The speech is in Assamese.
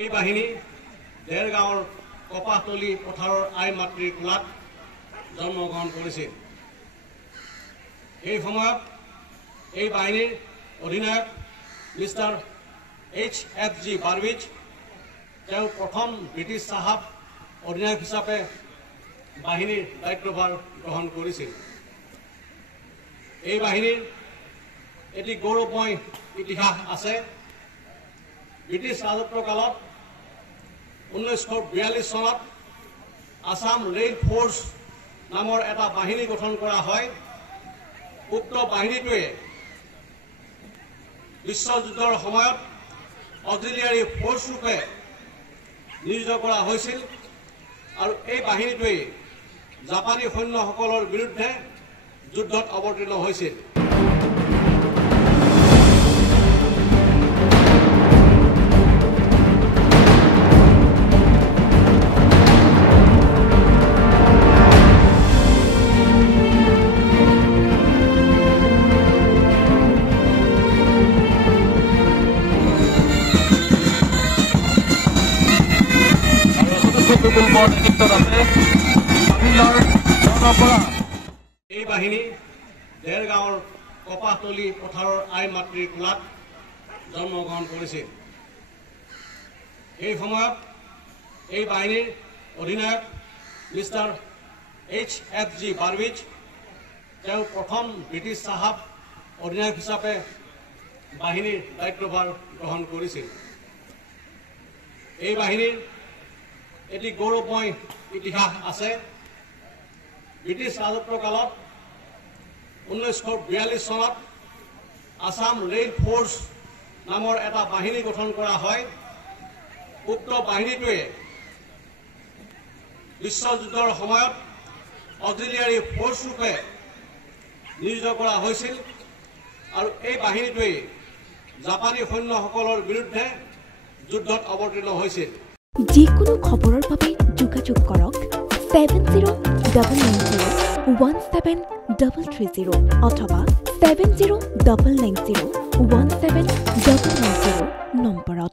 এই বাহিনী দেৰগাঁৱৰ কপাহতলী পথাৰৰ আই মাতৃৰ কোলাত জন্মগ্ৰহণ কৰিছিল। এই সময়ত এই বাহিনীৰ অধিনায়ক মিষ্টাৰ H.F.G. বাৰ্বিজ তেওঁ প্ৰথম ব্ৰিটিছ চাহাব অধিনায়ক হিচাপে বাহিনীৰ দায়িত্বভাৰ গ্ৰহণ কৰিছিল। এই বাহিনীৰ এটি গৌৰৱময় ইতিহাস আছে। ব্ৰিটিছ ৰাজত্বৰ কালত 1942 চনত আসাম ৰেল ফ'ৰ্চ নামৰ এটা বাহিনী গঠন কৰা হয়। উক্ত বাহিনীটোৱে বিশ্বযুদ্ধৰ সময়ত অক্সিলিয়াৰী ফ'ৰ্চ ৰূপে নিয়োজিত কৰা হৈছিল আৰু এই বাহিনীটোৱে জাপানী সৈন্যসকলৰ বিৰুদ্ধে যুদ্ধত অৱতীৰ্ণ হৈছিল। এই বাহিনী দেৰগাঁৱৰ কপাহতলী পথাৰৰ আই মাতৃৰ কোলাত জন্মগ্ৰহণ কৰিছিল। এই সময়ত এই বাহিনীৰ অধিনায়ক মিষ্টাৰ H.F.G. বাৰ্বিজ তেওঁ প্ৰথম ব্ৰিটিছ চাহাব অধিনায়ক হিচাপে বাহিনীৰ দায়িত্বভাৰ গ্ৰহণ কৰিছিল। এই বাহিনীৰ এটি গৌৰৱময় ইতিহাস আছে। ব্ৰিটিছ ৰাজত্বৰ কালত 1942 চনত আসাম ৰেল ফ'ৰ্চ নামৰ এটা বাহিনী গঠন কৰা হয়। উক্ত বাহিনীটোৱে বিশ্বযুদ্ধৰ সময়ত অক্সিলিয়াৰী ফ'ৰ্চ ৰূপে নিয়োজিত কৰা হৈছিল আৰু এই বাহিনীটোৱে জাপানী সৈন্যসকলৰ বিৰুদ্ধে যুদ্ধত অৱতীৰ্ণ হৈছিল। যিকোনো খবৰৰ বাবে যোগাযোগ কৰক 7099017330 অথবা 7099017990 নম্বৰত।